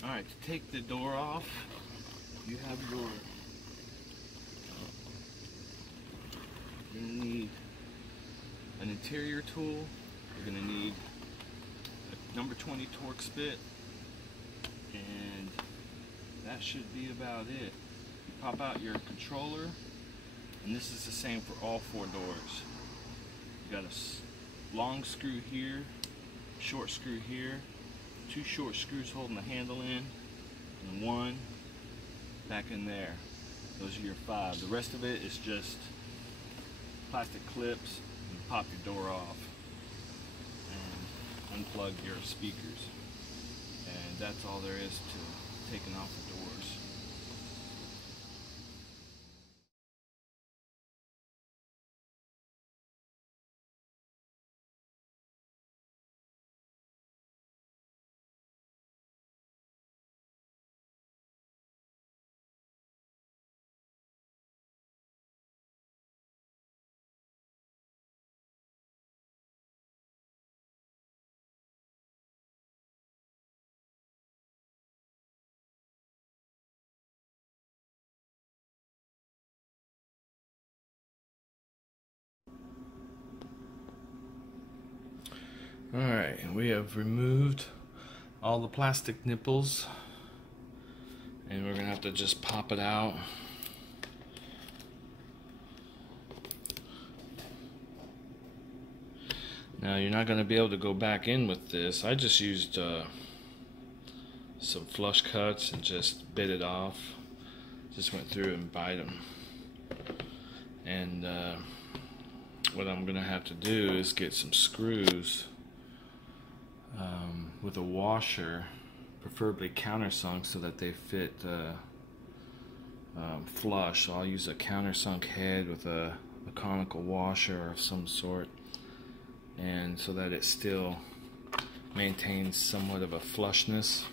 Alright, to take the door off, you have your, you're going to need an interior tool, you're going to need a number 20 Torx bit, and that should be about it. You pop out your controller, and this is the same for all 4 doors. You got a long screw here, short screw here, 2 short screws holding the handle in, and 1 back in there. Those are your 5. The rest of it is just plastic clips. You pop your door off and unplug your speakers. And that's all there is to taking off the doors. Alright, we have removed all the plastic nipples, and we're going to have to just pop it out. Now you're not going to be able to go back in with this. I just used some flush cuts and just bit it off. Just went through and bite them. And what I'm going to have to do is get some screws with a washer, preferably countersunk, so that they fit flush. So I'll use a countersunk head with a conical washer of some sort, and so that it still maintains somewhat of a flushness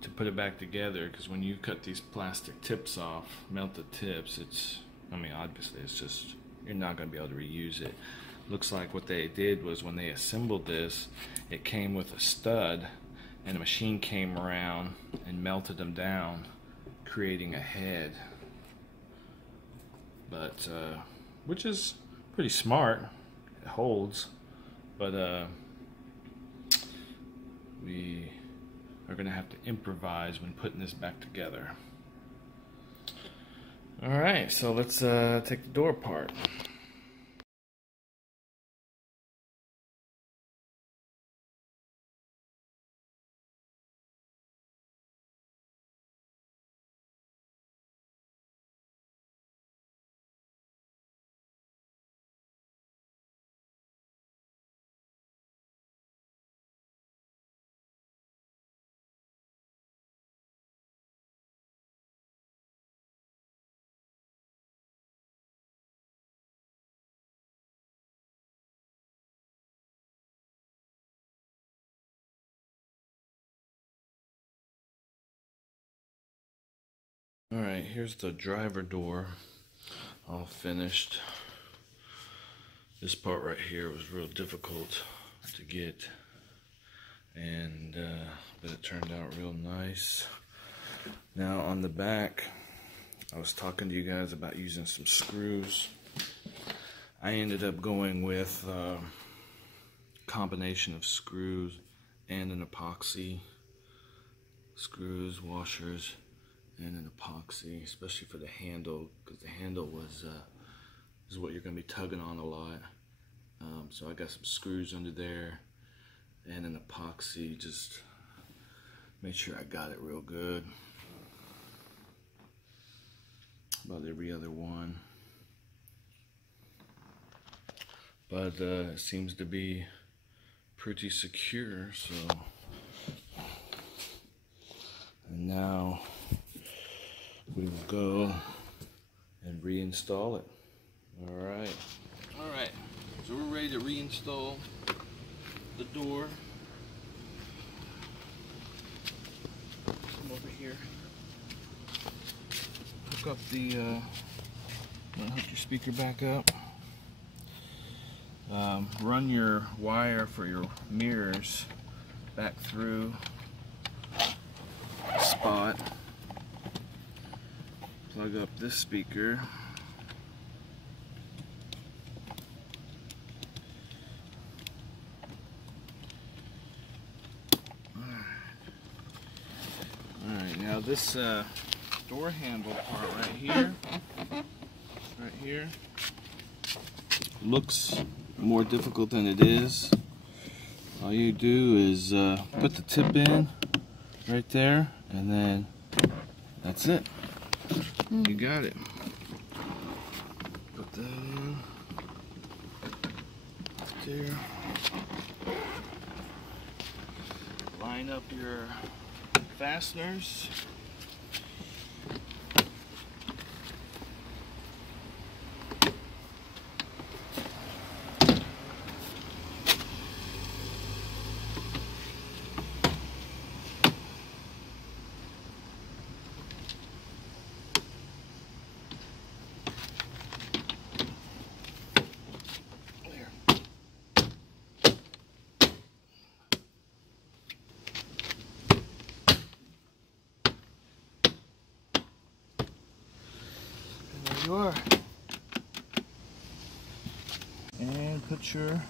to put it back together. Because when you cut these plastic tips off, melted tips, I mean obviously it's just, you're not going to be able to reuse it. Looks like what they did was when they assembled this, it came with a stud, and a machine came around and melted them down, creating a head. But which is pretty smart. It holds, but we are gonna have to improvise when putting this back together. Alright, so let's take the door apart. Alright, here's the driver door all finished. This part right here was real difficult to get, and but it turned out real nice. Now on the back, I was talking to you guys about using some screws. I ended up going with a combination of screws and an epoxy. Screws, washers, and an epoxy, especially for the handle, because the handle is what you're going to be tugging on a lot. So I got some screws under there and an epoxy, just make sure I got it real good. About every other one. But it seems to be pretty secure, so. And now we will go and reinstall it. Alright, so we're ready to reinstall the door. Come over here, hook up the hook your speaker back up, run your wire for your mirrors back through spot, plug up this speaker. Alright, now this door handle part right here, looks more difficult than it is. All you do is put the tip in right there, and then that's it. You got it. Put that in there. Line up your fasteners. You are. And put your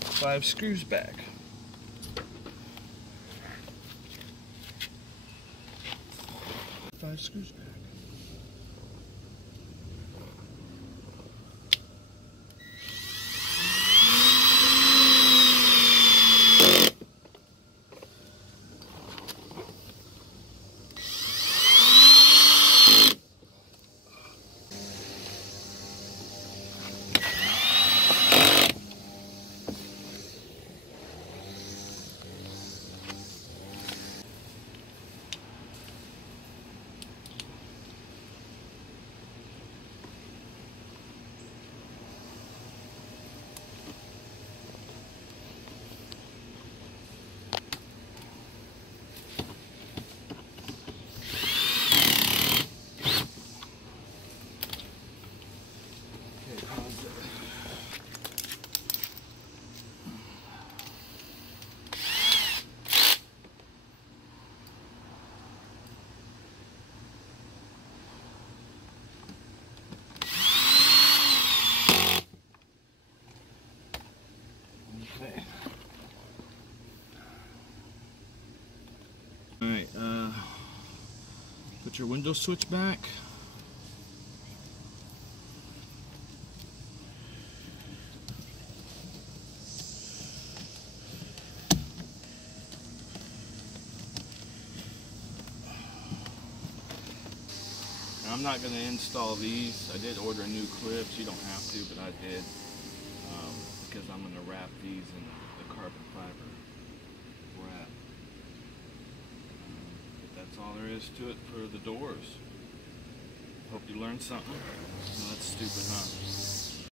5 screws back. Five screws back. Alright, put your window switch back. Now, I'm not going to install these. I did order new clips. You don't have to, but I did, because I'm going to wrap these in the carbon fiber wrap. But that's all there is to it for the doors. Hope you learned something. No, that's stupid, huh?